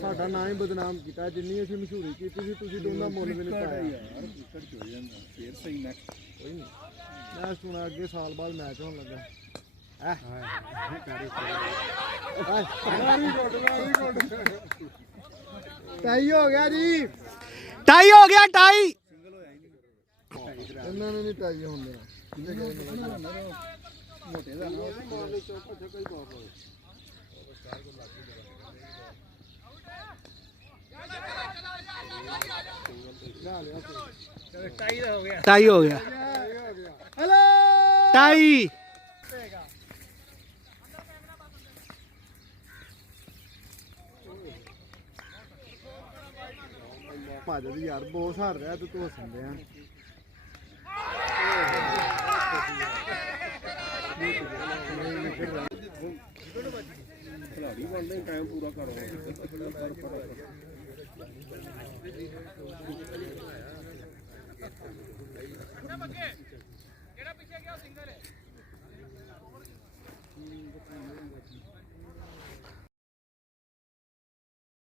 ਸਾਡਾ ਨਾਂ ਹੀ ਬਦਨਾਮ ਕੀਤਾ ਜਿੰਨੀ ਅਸੀਂ ਮਸ਼ਹੂਰੀ ਕੀਤੀ ਸੀ ਤੁਸੀਂ ਦੋਨਾਂ ਮੁੱਲ ਵੀ ਨਹੀਂ ਪਾਇਆ ਯਾਰ ਵਿਕਟ ਚੋ ਜਾਂਦਾ ਫੇਰ ਸਹੀ ਨੈਕਸਟ ਕੋਈ ਨਹੀਂ ਮੈਂ ਸੁਣਾ ਅੱਗੇ ਸਾਲ ਬਾਅਦ ਮੈਚ ਹੋਣ ਲੱਗਾ ਟਾਈ ਹੋ ਗਿਆ ਜੀ ਟਾਈ ਹੋ ਗਿਆ ਟਾਈ ਇਹਨਾਂ ਨੇ ਨਹੀਂ ਟਾਈ ਹੋਣ ਦੇਣਾ ਮੋਟੇ ਦਾ ਟਾਈ ਹੋ ਗਿਆ ਹੈਲੋ ਟਾਈ ਭਾਜਦ ਯਾਰ ਬਹੁਤ ਹਾਰ ਰਿਹਾ ਤੂੰ ਹੱਸਦੇ ਆ ਖਿਲਾੜੀ ਬਣਦੇ ਟਾਈਮ ਪੂਰਾ ਕਰੋ